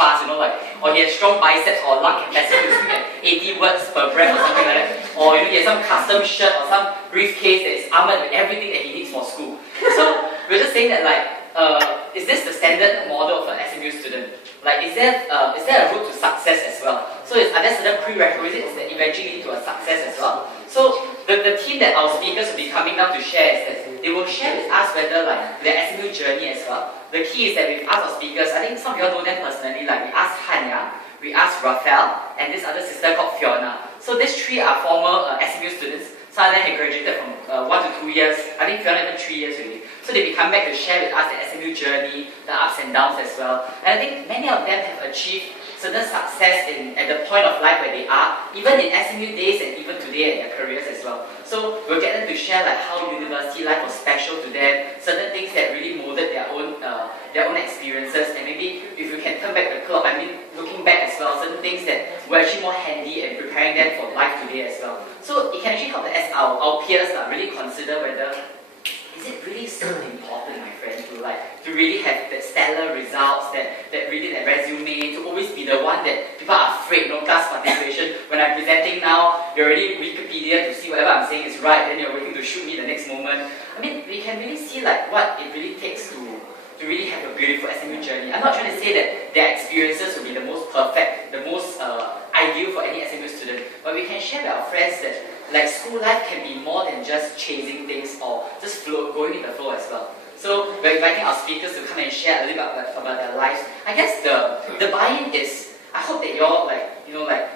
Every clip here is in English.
fast, or he has strong biceps or lung capacity to speak at 80 words per breath or something like that. Or he has some custom shirt or some briefcase that is armored with everything that he needs for school. So we're just saying that is this the standard model for an SMU student? Is there a route to success as well? So are there certain prerequisites that eventually lead to a success as well? So the theme that our speakers will be coming down to share is that they will share with us whether their SMU journey as well. The key is that we've asked our speakers, I think some of you all know them personally, we asked Hanya, we asked Raphael, and this other sister called Fiona. So these three are former SMU students. Some of them had graduated from 1 to 2 years, I think Fiona even 3 years already. So they will come back to share with us the SMU journey, the ups and downs as well. And I think many of them have achieved certain success at the point of life where they are, even in SMU days and even today in their careers as well. So we'll get them to share how university life was special to them, certain things that really molded their own experiences, and maybe if you can turn back the clock, looking back as well, certain things that were actually more handy and preparing them for life today as well. So it can actually help as our peers really consider whether is it really so important, my friend, to really have that stellar results, that resume, to always be the one that people are afraid, class participation. When I'm presenting now, you're already Wikipedia to see whatever I'm saying is right, then you're waiting to shoot me the next moment. We can really see what it really takes to really have a beautiful SMU journey. I'm not trying to say that their experiences will be the most perfect, the most ideal for any SMU student, but we can share with our friends that school life can be more than just chasing things or just going with the flow as well. So we're inviting our speakers to come and share a little bit about their lives. I guess the buy-in is, I hope that you're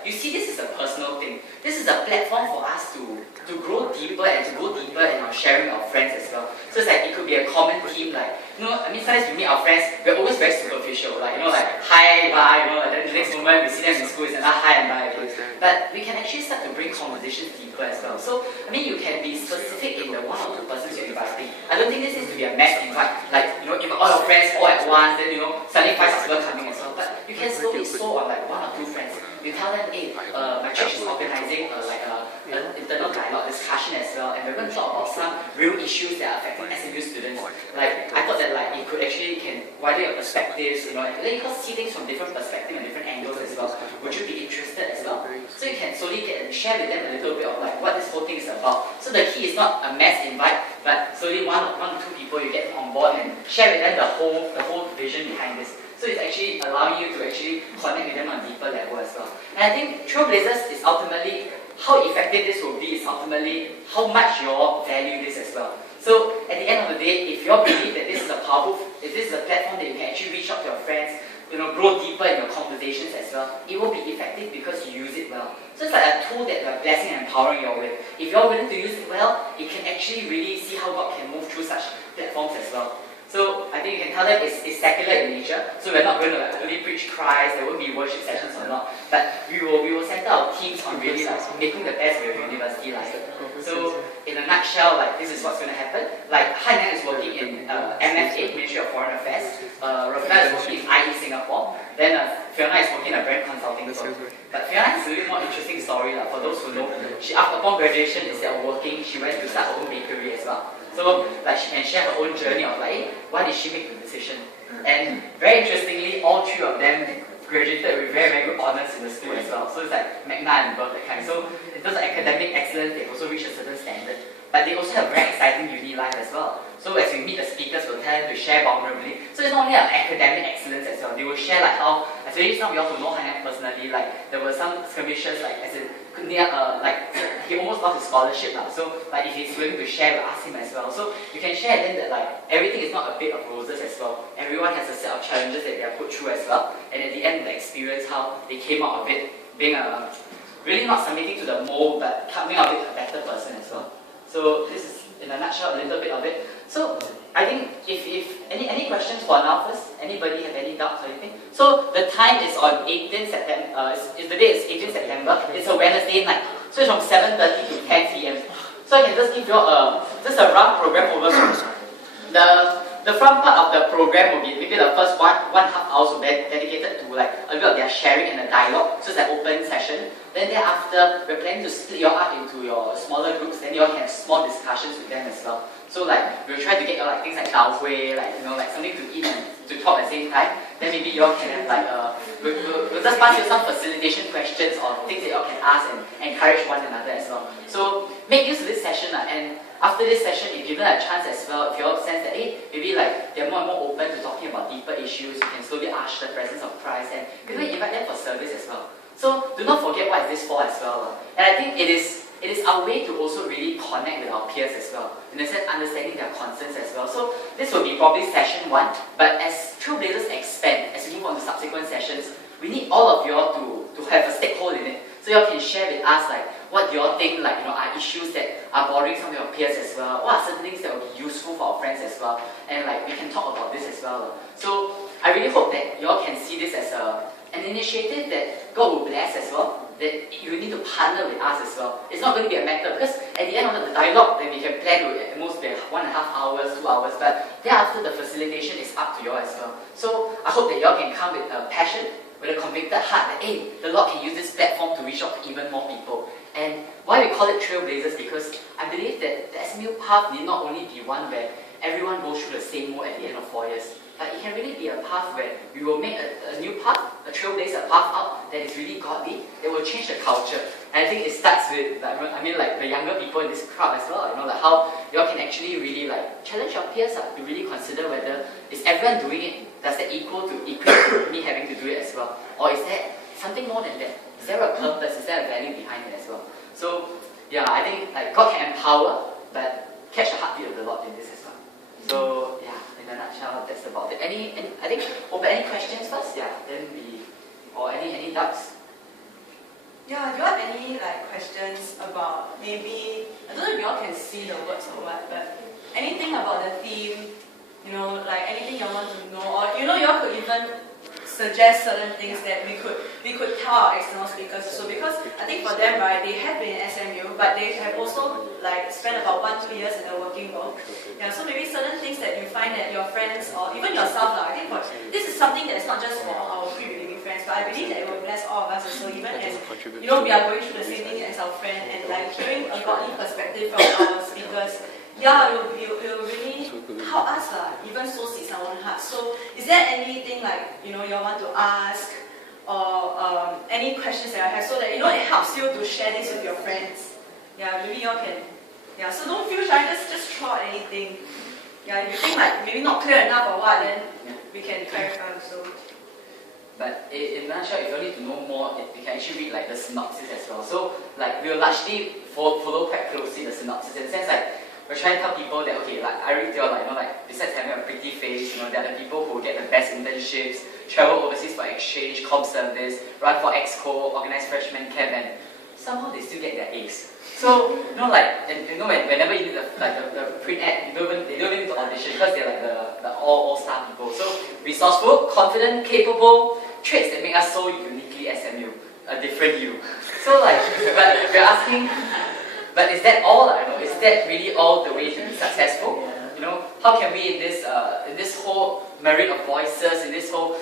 you see this is a personal thing. This is a platform for us to grow deeper and to go deeper in our sharing with our friends as well. So it's it could be a common theme sometimes we meet our friends, we're always very superficial, hi, bye, and then the next moment we see them in school, it's another hi and bye again. But we can actually start to bring conversations deeper as well. So, you can be specific in the 1 or 2 persons you're inviting. I don't think this needs to be a mass invite, invite all your friends all at once, then suddenly 5 people coming as well. But you can slowly sow on 1 or 2 friends. You tell them, hey, my church is organizing an internal dialogue discussion as well, and we're going to talk about some real issues that are affecting SMU students. I thought that it could actually widen your perspectives, and let you see things from different perspectives and different angles as well. Would you be interested as well? So you can slowly share with them a little bit of what this whole thing is about. So the key is not a mass invite, but slowly 1 or 2 people you get on board and share with them the whole vision behind this. So it's actually allowing you to actually connect with them on a deeper level as well. And I think Trailblazers is ultimately, how effective this will be is ultimately how much you all value this as well. So at the end of the day, if you all believe that this is a platform that you can actually reach out to your friends, grow deeper in your conversations as well, it will be effective because you use it well. So it's a tool that we're blessing and empowering you all with. If you're willing to use it well, you can actually really see how God can move through such platforms as well. So I think you can tell them it's secular in nature. So we're not going to only preach Christ, there won't be worship sessions or not. But we will center our teams on really making the best of your university life. So in a nutshell, this is what's going to happen. Hainan is working in MFA, Ministry of Foreign Affairs. Rafael is working in IE Singapore. Then Fiona is working in a brand consulting firm. But Fiona has a really more interesting story for those who know. Upon graduation, instead of working, she went to start her own bakery as well. So she can share her own journey of why did she make the decision. And very interestingly, all 3 of them graduated with very, very good honours in the school as well. So it's Magna and above that kind. So in terms of academic excellence, they've also reached a certain standard. But they also have very exciting uni life as well. So as we meet the speakers, we'll tell them to share vulnerably. So it's not only academic excellence as well. They will share how, especially some of you all who know Hainan personally, there were some skirmishes he almost lost his scholarship So if he's willing to share, we'll ask him as well. So you can share then that everything is not a bed of roses as well. Everyone has a set of challenges that they are put through as well. And at the end, the experience how they came out of it being really not submitting to the mold, but coming out of it a better person as well. So this is in a nutshell a little bit of it. So I think if any questions for now first, anybody have any doubts or anything? So the time is on 18th September. The date is 18th September. It's a Wednesday night. So it's from 7:30 to 10 p.m. So I can just give you just a rough program overview. The front part of the program will be maybe the first one and a half hours will be dedicated to a bit of their sharing and the dialogue. So it's an open session. Then thereafter, we're planning to split you all up into your smaller groups. Then you all can have small discussions with them as well. So we'll try to get things like dao hui, something to eat and to talk at the same time. then maybe you all can have like we'll just pass you some facilitation questions or things that you all can ask and encourage one another as well. So make use of this session, and after this session, if given a chance as well, if you all sense that hey, maybe like they're more and more open to talking about deeper issues, you can slowly ask the presence of Christ, and maybe invite them for service as well. So do not forget what is this for as well. And I think it is our way to also really connect with our peers as well, in a sense understanding their concerns as well. So this will be probably session 1, but as Trailblazers expand, as we move on to subsequent sessions, we need all of you all to have a stakehold in it. So you all can share with us like what you all think like are issues that are bothering some of your peers as well. What are certain things that will be useful for our friends as well, and like we can talk about this as well. So I really hope that you all can see this as an initiative that God will bless as well. That you need to partner with us as well. It's not going to be a matter, because at the end of the dialogue, then we can plan to at most be 1.5 hours, 2 hours, but thereafter the facilitation is up to you all as well. So I hope that you all can come with a passion, with a convicted heart that hey, the Lord can use this platform to reach out to even more people. And why we call it Trailblazers, because I believe that the SMU path need not only be one where everyone goes through the same mode at the end of 4 years, but it can really be a path where we will make a new path, a trailblazer, a path out that is really godly, that will change the culture. And I think it starts with, like the younger people in this crowd as well, like how you all can actually really like challenge your peers to really consider whether is everyone doing it, does that equate to me having to do it as well? Or is there something more than that? Is there a purpose? Is there a value behind it as well? So yeah, I think like God can empower, but catch the heartbeat of the Lord in this as well. So yeah, in a nutshell, that's about it. I think open any questions first? Yeah, then or any doubts? Yeah, do you have any like questions about maybe, I don't know if you all can see the words or what, but anything about the theme, like anything you want to know, or you all could even suggest certain things that we could tell our external speakers. So because I think for them, right, they have been in SMU, but they have also like spent about 1-2 years in the working world. Yeah, so maybe certain things that you find that your friends or even yourself, I think this is something that is not just for our pre-believing friends, but I believe that it will bless all of us also, even as we are going through the same thing as our friend, and like hearing a godly perspective from our speakers. Yeah, it will really help us, even sow seeds in our own hearts. So, is there anything like you want to ask, or any questions that I have, so that it helps you to share this with your friends? Yeah, maybe you all can. Yeah, so don't feel shy. Just throw out anything. Yeah, if you think like maybe not clear enough or what, then we can clarify also. But in a nutshell, if you need to know more, you can actually read like the synopsis as well. So like we will largely follow quite closely the synopsis in the sense like. We're trying to tell people that okay, like I read there, like besides having a pretty face, there are the people who get the best internships, travel overseas for exchange, comp service, run for exco, organize freshman camp, and somehow they still get their A's. So whenever you do the print ad, they don't even need to audition because they're like the all-star people. So resourceful, confident, capable, traits that make us so uniquely SMU, a different you. So but we're asking. But is that all? Is that really all the way to be successful? How can we in this whole myriad of voices, in this whole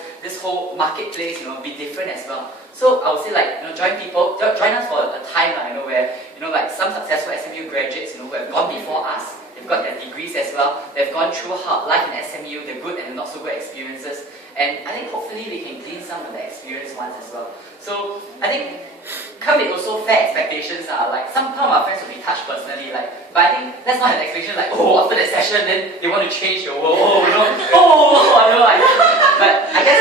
marketplace, be different as well? So I would say join us for a time, where like some successful SMU graduates, who have gone before us, they've got their degrees as well, they've gone through life in SMU, the good and the not so good experiences, and I think hopefully we can glean some of the experienced ones as well. So I think come with also fair expectations. Like some of my friends will be touched personally, but I think let's not have an expectation like, oh, after that session, then they want to change your world, But I guess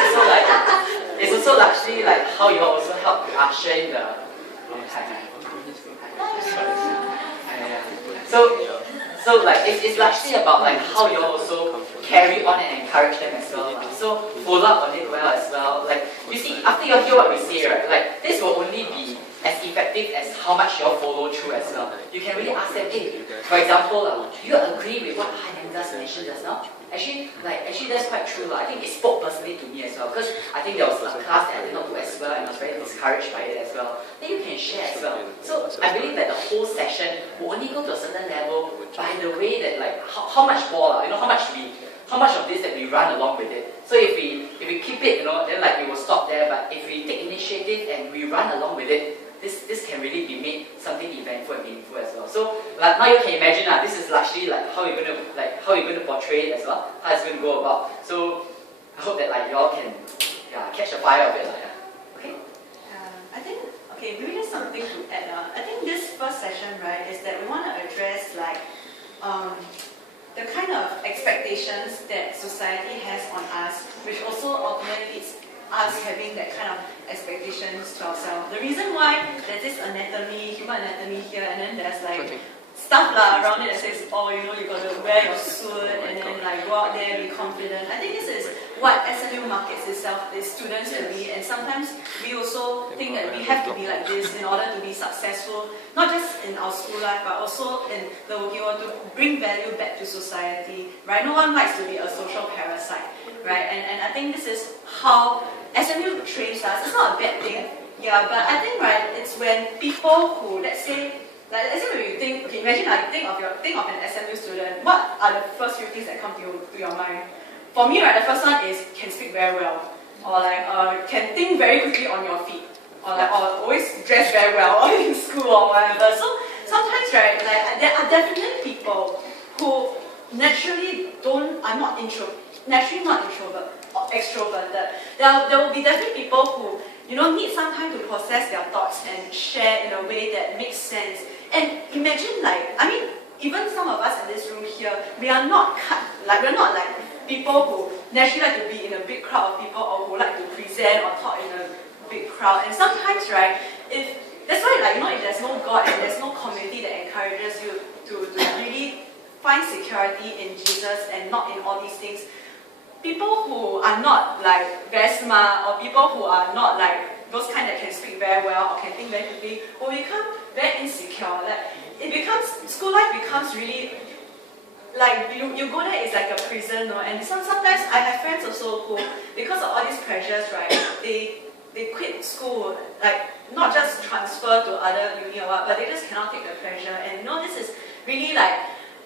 it's also largely like how you also help to usher in the. So like it's largely about like how you also carry on and encourage them as well. So follow up on it well as well. Like you see, after you hear what we say, right? Like this will only be as effective as how much you follow through as well. You can really ask them, hey, for example, do you agree with what Highnanda's mentioned just now? Actually that's quite true. I think it spoke personally to me as well, because I think there was a class that I did not do as well and I was very discouraged by it as well. Then you can share as well. So I believe that the whole session will only go to a certain level by the way that like how much more, how much of this that we run along with it. So if we keep it, then like we will stop there. But if we take initiative and we run along with it, this can really be made something eventful and meaningful as well. So like now you can imagine this is largely like how you're going to portray it as well, how it's going to go about. So I hope that like you all can catch the fire of it. Okay? I think, okay, maybe there's something to add. I think this first session, right, is that we want to address like the kind of expectations that society has on us, which also ultimately leads us having that kind of expectations to ourselves. The reason why there's this anatomy, human anatomy here, and then there's like stuff around it that says, oh, you know, you got to wear your suit and then like go out there, be confident. I think this is what SMU markets itself, its students to be, and sometimes we also think that we have to be like this in order to be successful, not just in our school life, but also in the working world, to bring value back to society, right? No one likes to be a social parasite, right? And I think this is how SMU trains us. It's not a bad thing, yeah, but I think, right, it's when people who, let's say, like, let's say when you think, okay, imagine think of an SMU student, what are the first few things that come to your mind? For me, right, the first one is can speak very well, or like can think very quickly on your feet, or like always dress very well in school or whatever. So sometimes, right, like there are definitely people who naturally naturally not introvert or extroverted. There will be definitely people who, you know, need some time to process their thoughts and share in a way that makes sense. And imagine, like, I mean, even some of us in this room here, we're not like people who naturally like to be in a big crowd of people, or who like to present or talk in a big crowd. And sometimes, right, that's why, like, you know, if there's no God and there's no community that encourages you to really find security in Jesus and not in all these things, people who are not like very smart, or people who are not like those kind that can speak very well or can think very quickly, will become very insecure. Like, school life becomes really, like, you go there, it's like a prison, no? And sometimes I have friends also who, because of all these pressures, right, they quit school, like, not just transfer to other uni or what, but they just cannot take the pressure. And you know, this is really like,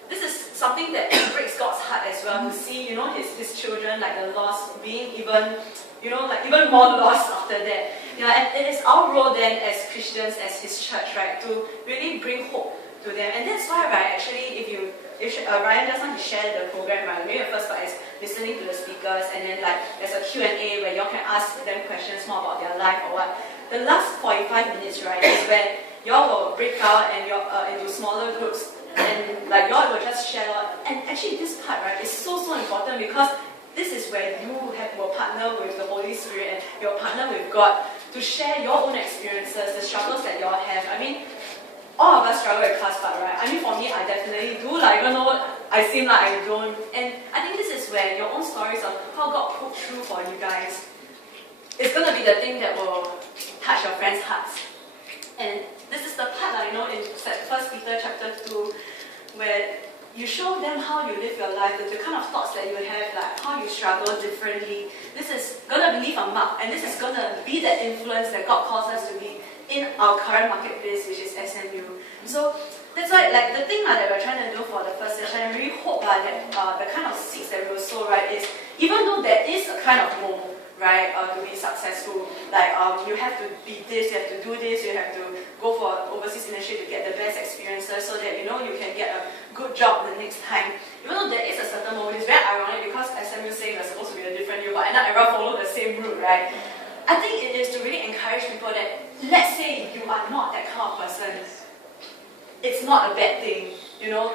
this is something that breaks God's heart as well, to see, you know, his children, like the lost, being even, you know, like even more lost after that. Yeah, and it is our role then as Christians, as his church, right, to really bring hope to them. And that's why, right, actually, if Ryan just want to share the program, right, maybe the first part is listening to the speakers, and then like there's a Q&A where y'all can ask them questions more about their life or what. The last 45 minutes, right, is where y'all will break out and into smaller groups, and like y'all will just share a lot. And actually this part, right, is so important, because this is where you will partner with the Holy Spirit and you'll partner with God to share your own experiences, the struggles that y'all have. I mean, all of us struggle with class part, right? I mean, for me, I definitely do, like, even though I seem like I don't. And I think this is where your own stories of how God put through for you guys is going to be the thing that will touch your friends' hearts. And this is the part, like, you know, in 1 Peter chapter 2, where you show them how you live your life, the kind of thoughts that you have, like how you struggle differently. This is going to leave a mark, and this is going to be that influence that God calls us to be in our current marketplace, which is SMU. So that's why, like, the thing that we're trying to do for the first session, I really hope that the kind of seeds that we will sow, right, is even though there is a kind of mold, right, to be successful, like you have to be this, you have to do this, you have to go for overseas internship to get the best experiences, so that, you know, you can get a good job the next time. Even though there is a certain moment, it's very ironic because SMU saying they're supposed to be a different you, but not everyone follow the same route, right? I think it is to really encourage people that, let's say you are not that kind of person, it's not a bad thing, you know.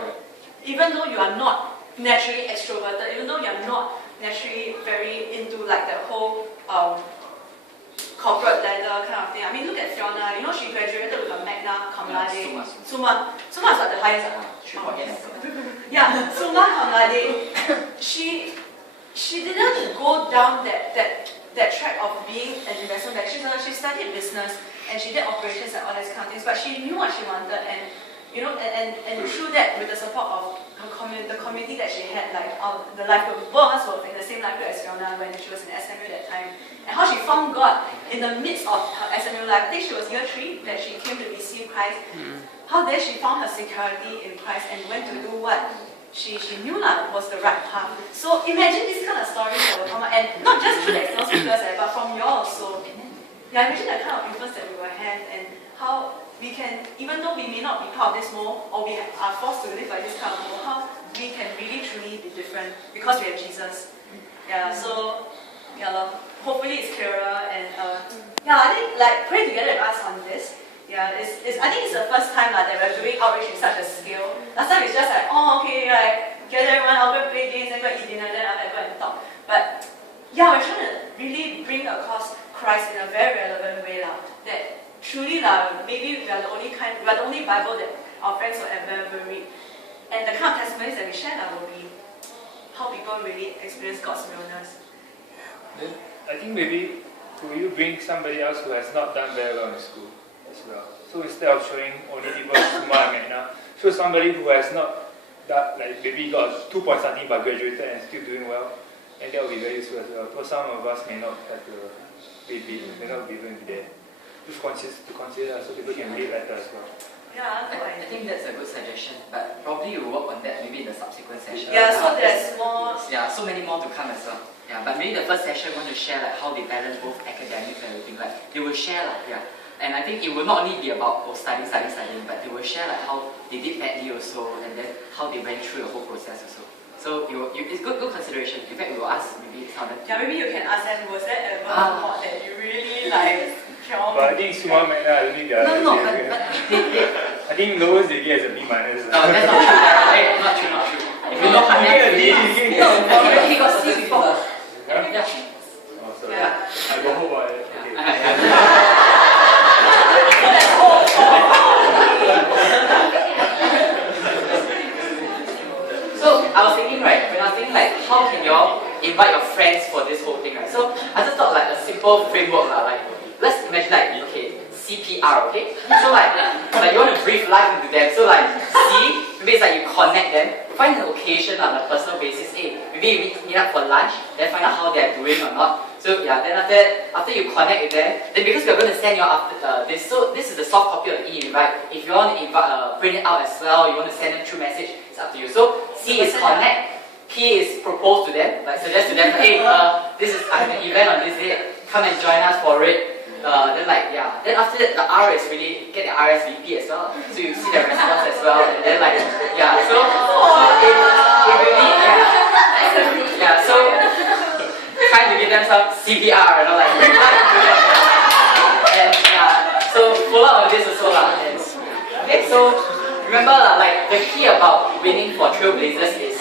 Even though you are not naturally extroverted, even though you are not naturally very into like the whole corporate ladder kind of thing. I mean, look at Fiona, you know, she graduated with a magna cum laude. Summa is like the highest. Yeah, summa cum laude. She didn't go down that track of being an investment banker. She studied business and she did operations and all these kind of things, but she knew what she wanted, and you know, and through that, with the support of the community that she had, like the life group, both of us were in the same life group as Fiona when she was in SMU that time, and how she found God in the midst of her SMU life. I think she was year 3 that she came to receive Christ. How there she found her security in Christ and went to do what she knew was the right path. So imagine this kind of stories that will come out, and not just through the external speakers, but from you also. Yeah, imagine the kind of influence that we will have, and how we can, even though we may not be part of this mold, or we are forced to live like this kind of mold, how we can really truly be different because we have Jesus. Yeah, so yeah, hopefully it's clearer, and yeah, I think like pray together with us on this. Yeah, I think it's the first time that we're doing outreach in such a scale. Last time it's just like, oh, okay, like get everyone, I'll go play games and go eat dinner, then I'll go and talk. But yeah, we're trying to really bring across Christ in a very relevant way lah. That truly lah, maybe we are the only Bible that our friends will ever read. And the kind of testimonies that we share now will be how people really experience God's realness. Then I think maybe will you bring somebody else who has not done very well in school as well? So instead of showing only people Suma and Magna, show somebody who has not done, like maybe got 2 point something but graduated and still doing well, and that will be very useful as well. Because some of us may not have the may not be able to be there. Just to consider so people can read better as well. Yeah, I think that's a good suggestion, but probably we'll work on that maybe in the subsequent session. Yeah, so there's more. Yeah, so many more to come as well. Yeah, but maybe the first session want to share like how they balance both academics and everything. Like they will share like and I think it will not only be about studying, but they will share like how they did badly also, and then how they went through the whole process also. So it's good consideration. In fact, we will ask maybe some of them. Yeah, maybe you can ask them. Was there ever a mod that you really like? But I think Suma Magna, I don't think they are. No, I think lowest they get is a B minus. No, that's not true. Hey, not true. If you know he got C before. Yeah. Oh, sorry. Yeah. I got hope about it. Okay. So I was thinking, right, when I was thinking like, how can you all invite your friends for this whole thing, right? So I just thought like a simple framework, like let's imagine like, okay, CPR, okay? So like you want to breathe life into them. So like C, maybe it's like you connect them, find an occasion on a personal basis. Hey, maybe you meet up for lunch, then find out how they're doing or not. So yeah, then after you connect with them, then because we're going to send you after this, so this is the soft copy of the e-invite. If you want to print it out as well, you want to send them through message, it's up to you. So C is connect, P is propose to them, like suggest to them, hey, this is an event on this day, come and join us for it. Then after that, the R is really get the RSVP as well, so you see the response as well, and then so it really, so trying to give them some CPR, bring life into them, and so follow up on this also okay, so remember the key about winning for Trailblazers is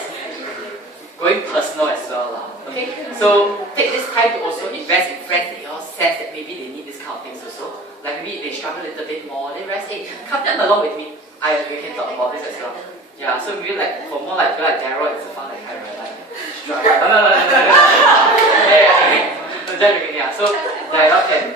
going personal as well okay, so take this time to also invest in friends that you all sense that maybe they need this kind of things also. Like maybe they struggle a little bit more, they realize, hey, come down along with me. We can talk about this as well. Yeah, so maybe for more like Daryl, it's a fun like kind of struggle. So Daryl can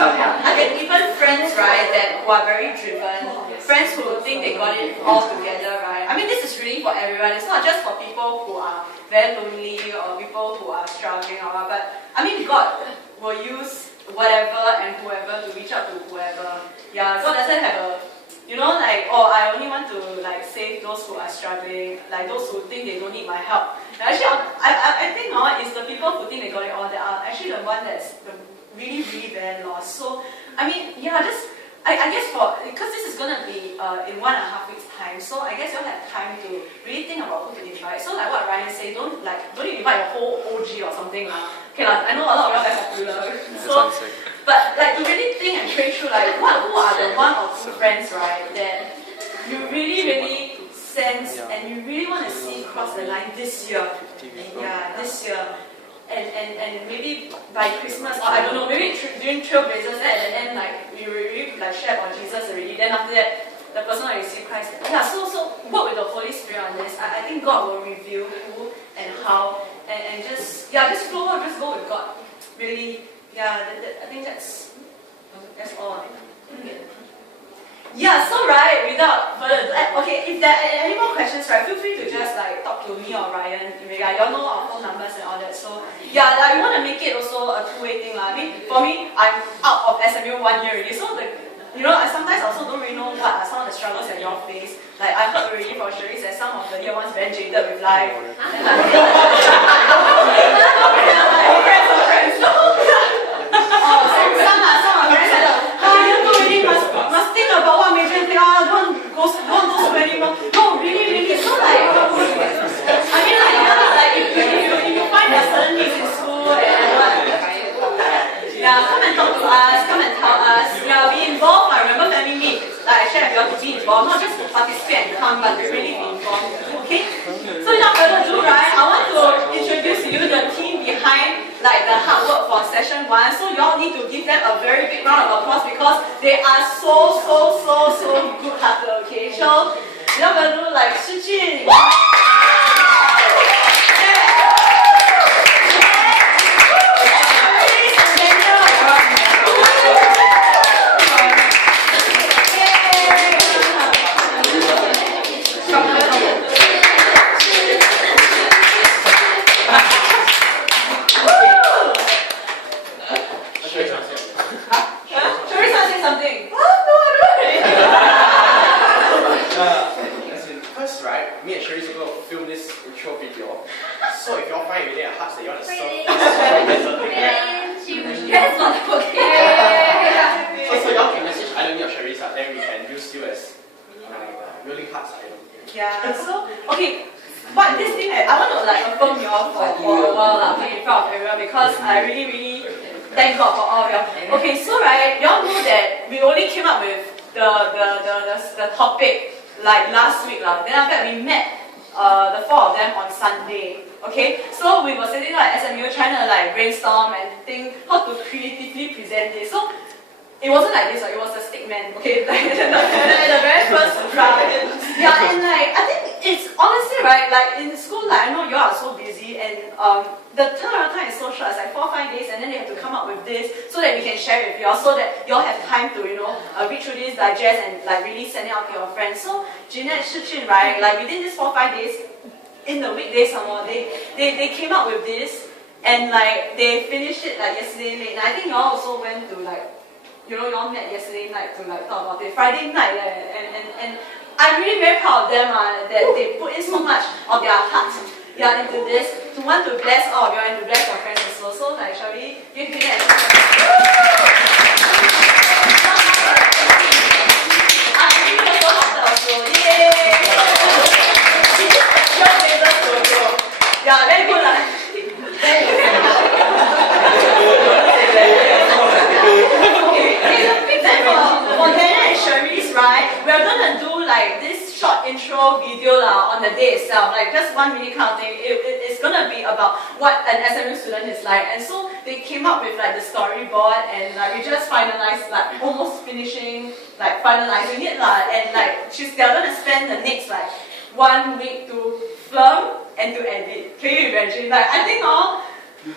I think even friends, right, that who are very driven, friends who think they got it all together, right? I mean, this is really for everyone. It's not just for people who are very lonely or people who are struggling, but I mean, God will use whatever and whoever to reach out to whoever. Yeah, God doesn't have a, I only want to save those who are struggling, those who think they don't need my help. Actually, I think it's the people who think they got it all that are actually the one that's really, really very lost. So, I mean, I guess because this is going to be in 1.5 weeks time, so I guess you'll have time to really think about who to invite. So like what Ryan said, don't you invite your whole OG or something Okay, I know a lot of you guys are popular. So, but to really think and pray through who are the 1 or 2 friends, right, that you really, really sense and you really want to see cross the line this year. This year. And maybe by Christmas, or I don't know, maybe during Trailblazers, at the end, you really share about Jesus already. Then after that, the person will receive Christ. Yeah, so work with the Holy Spirit on this. I think God will reveal who and how, and just flow, just go with God. Really, I think that's all. Yeah, so without further ado, okay, if there are any more questions, feel free to just talk to me or Ryan. Y'all know our phone numbers and all that. So we want to make it also a two-way thing. I mean, for me, I'm out of SMU 1 year already, so sometimes I also don't really know what are some of the struggles that y'all face. I heard already from Cherise that some of the year ones very jaded with life. Must think about what major thing. Don't go school anymore. No, really. So I mean, if you find that certain needs in school and Yeah, come and talk to us, come and tell us. Yeah, be involved. I remember family meet. Like I shared with you all to be involved, not just to participate and come, but to really be involved. Okay? So without further ado, right, I want to introduce to you the team behind like the hard work for session 1. So you all need to give them a very big round of applause because they are so good hearted. Okay? So without further ado, like Shi Jun. Yeah, so, okay, but this thing, I want to like affirm you all for a while in front of everyone because I really thank God for all of you. Okay, so right, you all know that we only came up with the topic like last week. Then after that we met the 4 of them on Sunday. Okay, so we were sitting at SMU trying to like brainstorm and think how to creatively present this. So it wasn't like this, it was a stickman, okay, like the very first round. Yeah, and like, I think it's honestly, right, like in school, like I know you all are so busy and the turnaround time is so short, it's like 4 or 5 days and then they have to come up with this so that we can share with you all, so that you all have time to, you know, read through this, digest and like really send it out to your friends. So Jeanette, Shi Jun, right, like within these 4 or 5 days, in the weekdays somehow, they came up with this and like they finished it like yesterday late. And I think you all also went to like, you know, you all met yesterday night to like talk about it. Friday night, and I'm really very proud of them that they put in so much of their heart into this, to want to bless all of you and to bless your friends as well. So like, shall we give them a yeah, very good. Right, we're gonna do like this short intro video on the day itself, like just 1 minute kind of thing. It's gonna be about what an SMU student is like, and so they came up with like the storyboard, and like we just finalized, like almost finishing, like finalizing it and like they're gonna spend the next like 1 week to film and to edit. Can you imagine? Like I think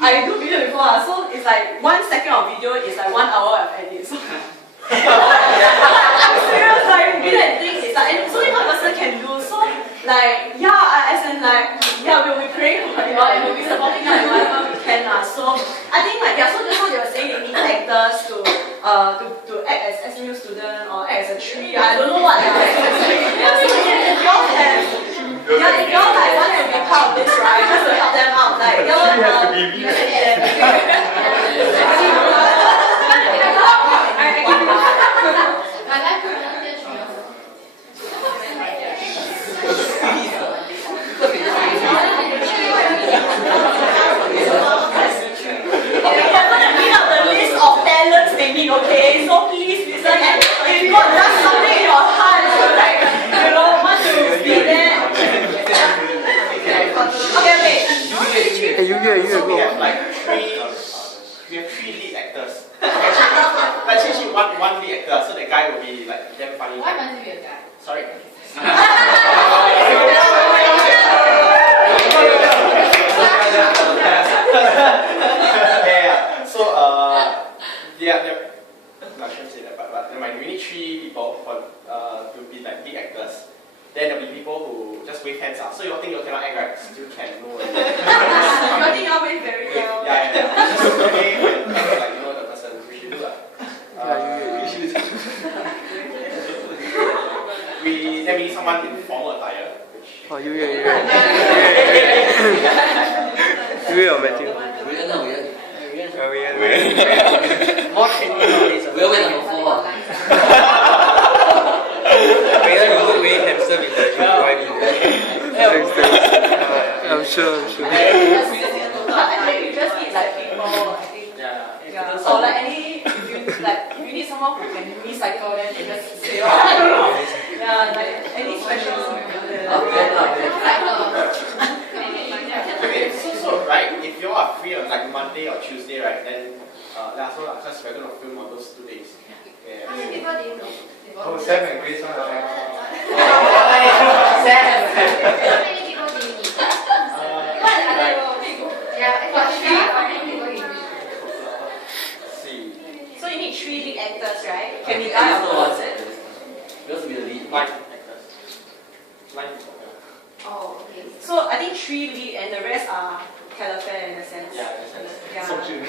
I do video before, so it's like 1 second of video is like 1 hour of edit. So I'm serious, like really I think it's like, and it's only one person can do, so like yeah, as in like yeah, we'll be praying for you all and we'll be supporting you whatever we can. So I think like yeah, so just now they were saying they need actors to act as SMU student or act as a tree. I don't know what yeah, so if y'all have if y'all like want to be part of this, right, just to help them out, like y'all you can okay, so please listen, and if God does something in your heart, like, you know, want to be there. Okay, wait. So we have like three lead actors. Let's change one lead actor, so the guy will be like damn funny. Why must it be a guy? Sorry? yeah. So I shouldn't say that, but we need 3 people to be like lead actors. Then there'll be people who just wave hands out. So you all think you cannot act, right? Still can, no. I think I'll wave very well. Yeah. Just wave and like you know the person. We should do that. Then we need someone in formal attire. Oh, you or Matthew? More training nowadays. We'll wait number 4. You look way handsome in the I'm sure. I think you just need like people, I think. Yeah. So like if you need someone who can recycle, then you just say, oh, I don't know. Yeah, like any special. Okay, so right, if you are free on like Monday or Tuesday, right, then let us know because we're going to film on those 2 days. Yeah. How many people do you know? Oh, Sam and Grace want to act. Sam. How many people do you need? Yeah, if you're three, how many people do you need? See. So you need 3 lead actors, right? Can be guy or girl. Girls will be the lead. 9 actors. 9 people. Oh, okay. So I think 3 lead and the rest are caliber in a sense. Yeah, in a sense. Yeah. So cute.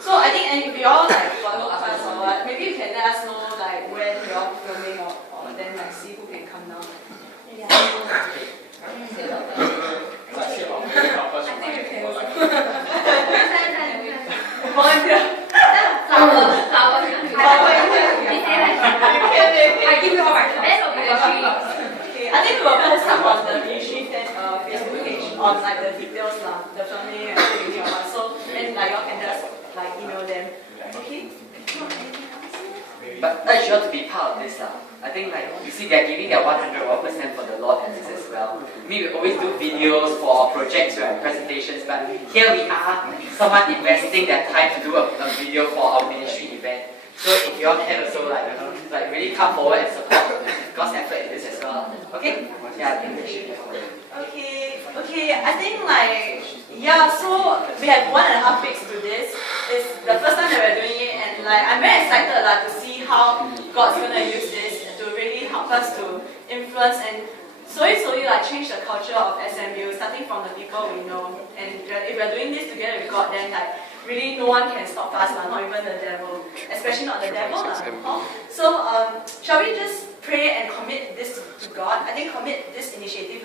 So I think, and if you all like got no class or what, maybe you can let us know like when you all filming or then like see who can come down. Yeah. Volunteer. Flower. I give you all my That will be the three. Okay, I think we will post up on the ministry Facebook page on like the details lah, the filming and everything or what. So then like y'all can just like email them. Okay. But urge you all to be part of this lah. I think like you see they're giving their 101% for the Lord and this as well. We always do videos for projects and presentations, but here we are, someone investing their time to do a video for our ministry event. So if you all can also like really come forward and support God's effort in this as well. Okay? Yeah, I think we should be forward. Okay, I think like, yeah, so we have 1.5 weeks to this. It's the first time that we're doing it and like, I'm very excited like, to see how God's going to use this to really help us to influence and slowly like change the culture of SMU, starting from the people we know. And if we're doing this together with God, then like, really no one can stop us, not even the devil, especially not the devil. So shall we just pray and commit this to God? I think commit this initiative